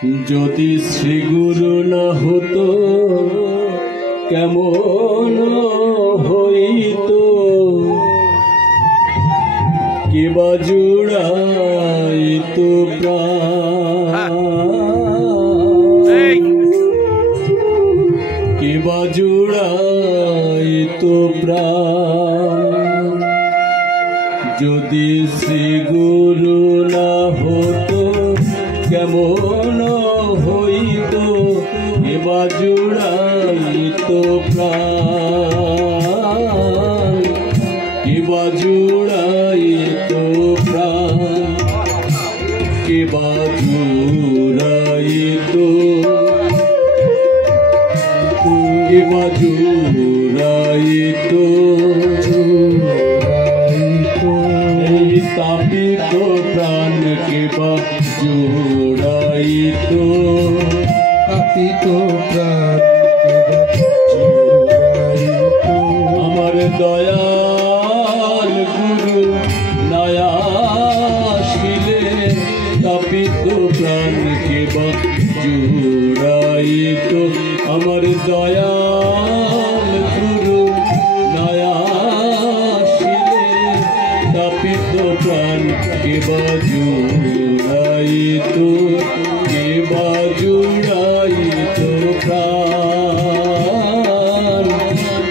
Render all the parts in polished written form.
যদি শ্রী গুরু না হতো কেমন হইতো, কিবা জুড়াইতো প্রাণ, কিবা জুড়াইতো প্রাণ। যদি শ্রী গুরু না হতো কেমন হইতো, কিবা জুড়াইতো প্রাণ, কিবা জুড়াইতো প্রাণ, কিবা জুড়াইতো, কিবা জুড়াইতো, এই তাপিত প্রাণ কিবা জুড়াইতো, তাপিত প্রাণ কিবা জুড়াইতো। আমার দয়াল গুরু নয়া শিলে তাপিত প্রাণ কিবা জুড়াইতো, আমার দয়াল গুরু নয়া শিলে তাপিত প্রাণ কিবা জুড়াইতো, কিবা জুড়াইতো প্রাণ,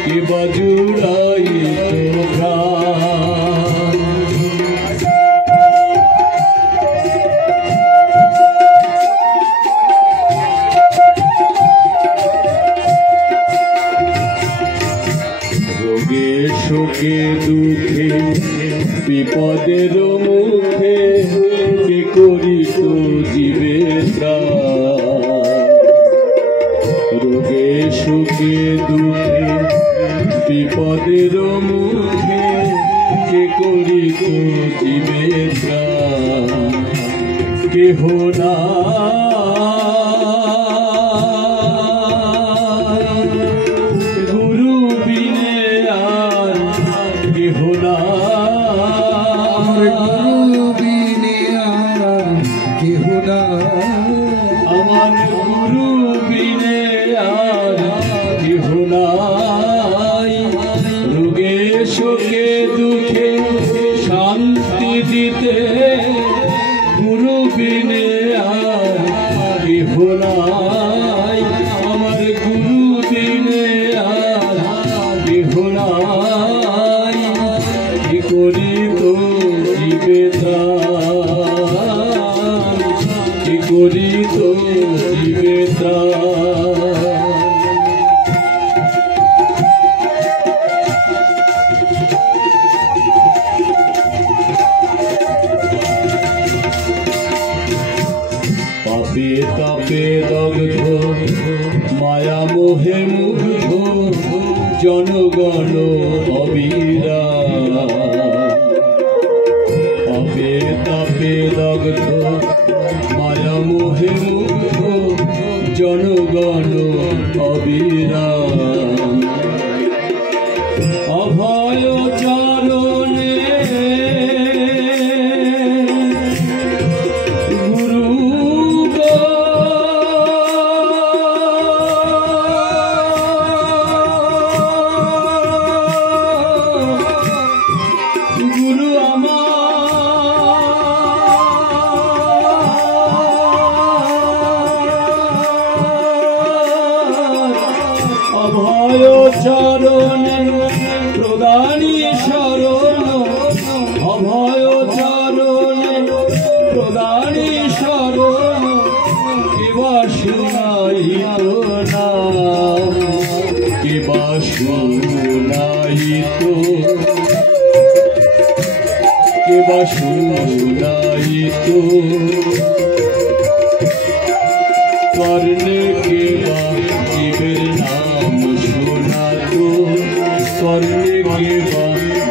কিবা জুড়াইতো প্রাণ। রোগে শোকে দুঃখে বিপদের মুখে কে করিত জীবের ত্রাণ, রোগে শোকে দুঃখে বিপদের মুখে কে করিত জীবের ত্রাণ। কেহ না গুরু বিনে আর কেহ না, গুরু বিনে আর কেহ না, আমার গুরু বিনে আর কেহ নাই। রোগে শোকে দুঃখে শান্তি দিতে গুরু বিনে আর কেহ নাই, আমার গুরু বিনে আর কেহ নাই। কি করিত জীবে ত্রাণ, কি করিত জীবে ত্রাণ। পাপে তাপে দগ্ধ মায়া মোহে মুগ্ধ জনগণ অবিরা, পাপে তাপে দগ্ধ মায়া মোহে মুগ্ধ জনগণ অবিরা। অভয় চরণে গুরু গুরু আমার অভয় চরণে প্রদানী শরণ, অভয় চরণে প্রদানী শরণ, কিবা শুনাইতো না, কিবা শুনাইতো, কিবা শুনাইতো। কর্ণে কিবা জীবের নাম শোনাতো, কর্ণে কিবা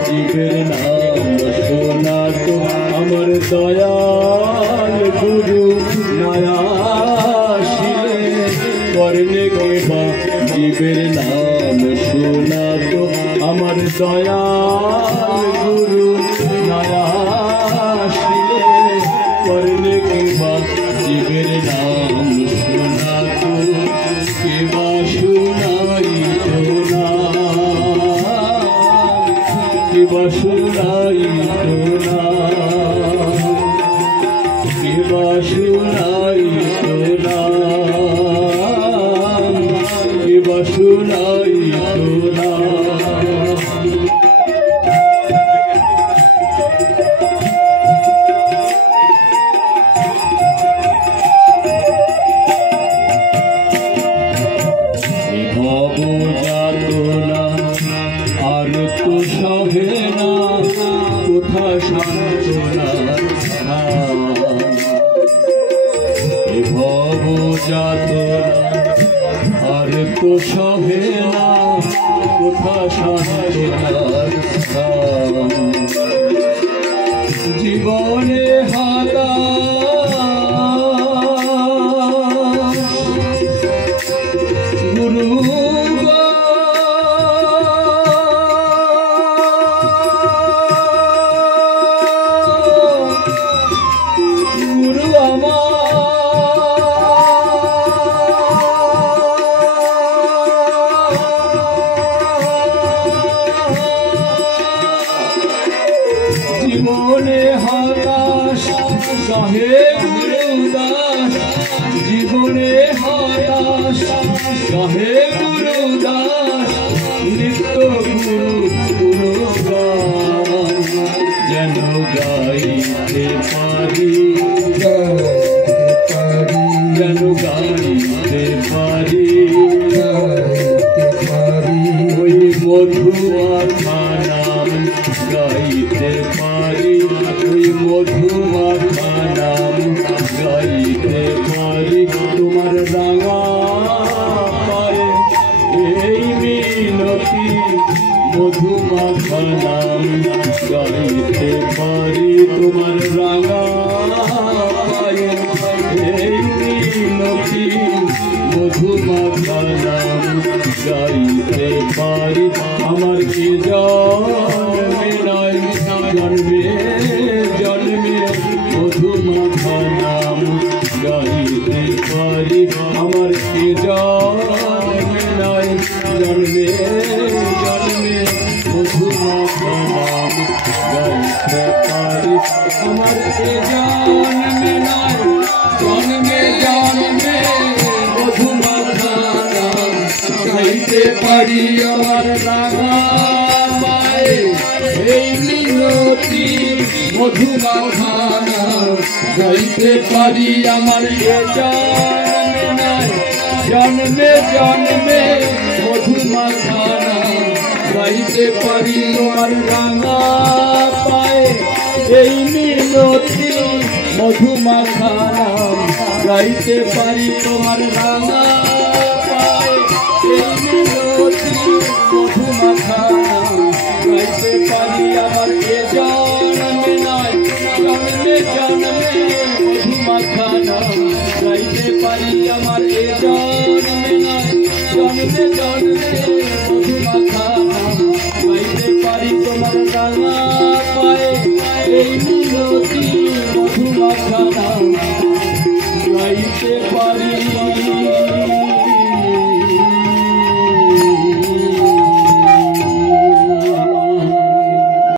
জীবের নাম শোনাতো, আমার দয়াল গুরু নয়া শিলে কর্ণে কিবা জীবের নাম শোনাতো, আমার দয়াল গুরু নয়া শিলে কর্ণে কিবা জীবের নাম শোনা তো কেবা শোনাই তো না, কেবা শোনাই তো না, কেবা শোনাই তো না, কেবা শোনাই তো না। আর তো সহে না কোথা সান্ত্বনার স্থান, এ ভব যাতনা আর তো সহে না কোথা সান্ত্বনার স্থান। জীবনে হারা গুরু জীবনে হতাশ সহে গুরুদাস, জীবনে হতাশ সহে গুরুদাস, নিত্য গুরু গুণগান যেন গাইতে পারি, যেন গাইতে পারি, ওই মধুমাখা নাম গাইতে পারি, ওই মধুমাখা নাম গাইতে পারি। তোমার রাঙা পায়ে এই মিনতি মধুমাখা নাম গাইতে পারি, তোমার রাঙা পায়ে এই মিনতি মধুমাখা নাম গাইতে পারি। আমার কি জন্মে নয় জন্মে জন্মে মধুমাখা নাম গাইতে পারি, আমার কি জন্মে নয় জন্মে জন্মে মধুমাখা নাম গাইতে পারি, আমার কি জন্মে নয় জন্মে জন্মে মধুমাখা নাম গাইতে পারি। আমার রাঙা পায়ে এই মিনতি মধুমাখা নাম গাইতে পারি, আমার জন্মে নয় জন্মে জন্মে মধুমাখা নাম গাইতে পারি। তোমার রাঙা পায়ে এই মিনতি মধুমাখা নাম গাইতে পারি, তোমার রাঙা পায়ে এই মিনতি মধুমাখা নাম গাইতে পারি। আমার জন্মে নয় জন্মে জন্মে মধুমাখা নাম গাইতে পারি, আমার জন্মে নয় জন্মে জন্মে মধুমাখা নাম গাইতে পারি। তোমার রাঙা পায়ে এই মিনতি মধুমাখা নাম গাইতে পারি।